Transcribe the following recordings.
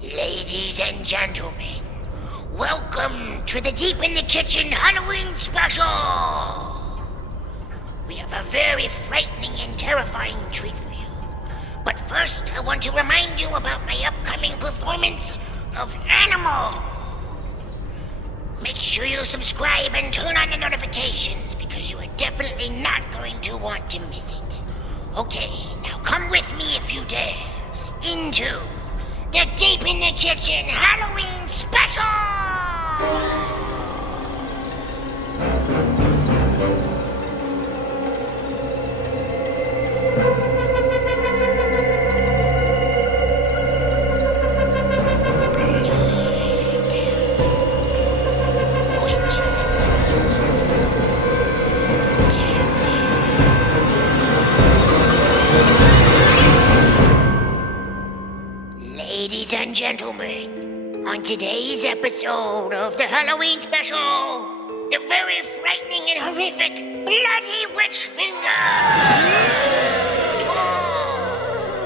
Ladies and gentlemen, welcome to the Deep in the Kitchen Halloween special! We have a very frightening and terrifying treat for you. But first, I want to remind you about my upcoming performance of Animal. Make sure you subscribe and turn on the notifications because you are definitely not going to want to miss it. Okay, now come with me if you dare into the Deep in the Kitchen Halloween special! Ladies and gentlemen, on today's episode of the Halloween special, the very frightening and horrific Bloody Witch Finger!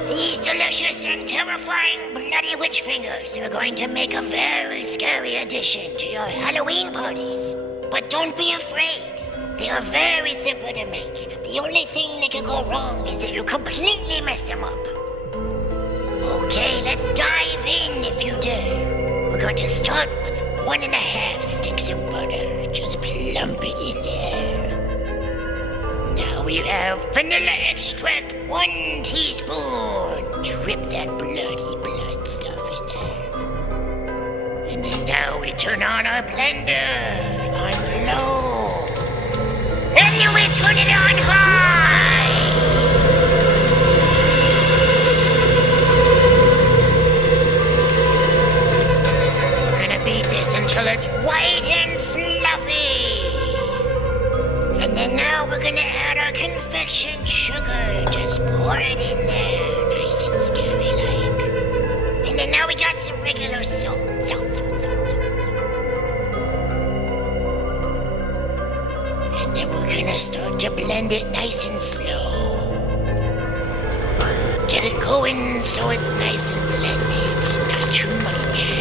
These delicious and terrifying Bloody Witch Fingers are going to make a very scary addition to your Halloween parties. But don't be afraid. They are very simple to make. The only thing that could go wrong is that you completely messed them up. Okay, let's dive in if you dare. We're going to start with 1.5 sticks of butter. Just plump it in there. Now we have vanilla extract, 1 teaspoon. Drip that blood stuff in there. And then now we turn on our blender on low. And then we turn it on high. Until it's white and fluffy. And then now we're gonna add our confection sugar. Just pour it in there, nice and scary like. And then now we got some regular salt. And then we're gonna start to blend it nice and slow. Get it going so it's nice and blended, not too much.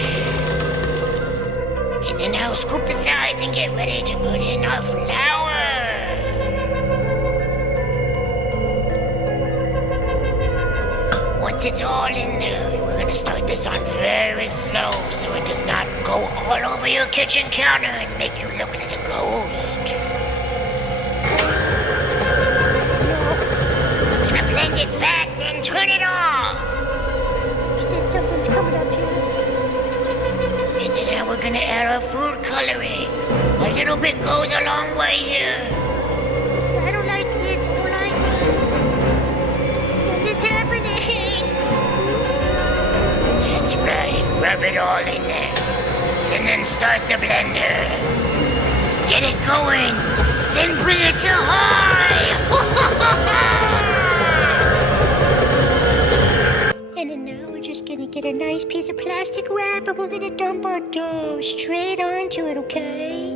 And now scoop the sides and get ready to put in our flour. Once it's all in there, we're gonna start this on very slow so it does not go all over your kitchen counter and make you look like a ghost. We're gonna blend it fast and turn it off. You said something's coming up here. And then we're gonna add our food coloring. A little bit goes a long way here. I don't like this. I don't like this. Something's happening. That's right. Rub it all in there. And then start the blender. Get it going. Then bring it to high. And then now we're just gonna get a nice piece of plastic wrap and we're gonna dump our dough straight onto it, okay?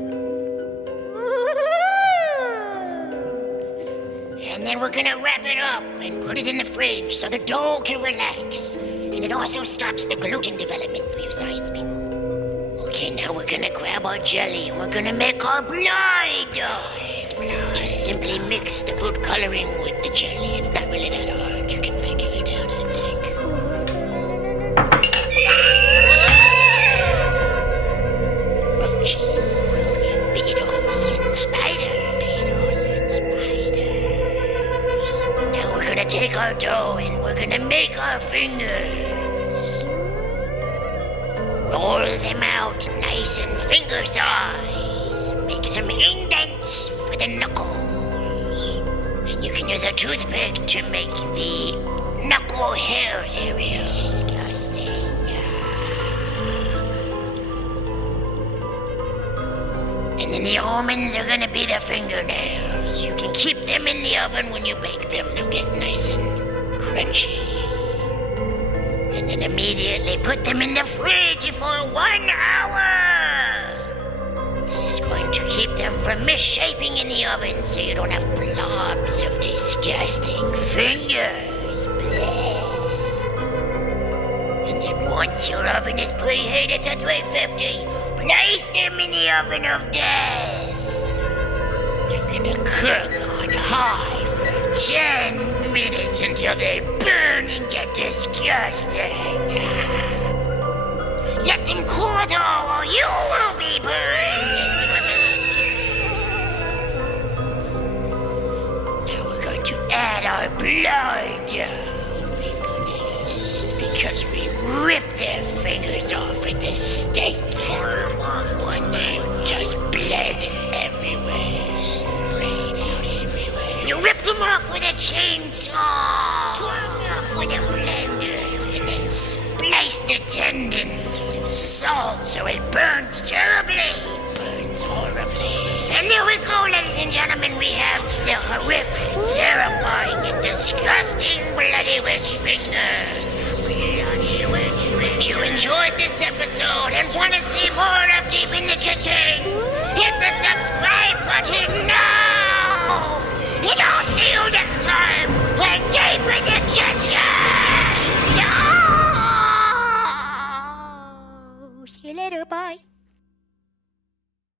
And then we're gonna wrap it up and put it in the fridge so the dough can relax. And it also stops the gluten development for you science people. Okay, now we're gonna grab our jelly and we're gonna make our blood. Just simply mix the food coloring with the jelly. It's not really that hard. You can figure it out, I think. Beetles and spiders. Now we're gonna take our dough and we're gonna make our fingers. Roll them out nice and finger size. Make some indents for the knuckles. And you can use a toothpick to make the knuckle hair area. Disgusting. And then the almonds are gonna be the fingernails. You can keep them in the oven when you bake them. They'll get nice and crunchy. And then immediately put them in the fridge for 1 hour. This is going to keep them from misshaping in the oven so you don't have blobs of disgusting fingers. Bleh. And then Once your oven is preheated to 350, place them in the oven of death. They're gonna cook on high for 10 minutes until they burn and get disgusting. Let them cool though, or you will be burned. Now we're going to add our blood. This is because we rip their fingers off at the stake. Tore them off when they just bled everywhere. Sprayed out everywhere. You rip them off with a chainsaw. Tore them off with a blender. And then splice the tendons with salt so it burns terribly. Burns horribly. And there we go, ladies and gentlemen. We have the horrific, terrifying, and disgusting Bloody Witch Fingers. Bloody Witch Fingers. If you enjoyed this episode and want to see more of Deep in the Kitchen, hit the subscribe button now! And I'll see you next time when Deep in the Kitchen!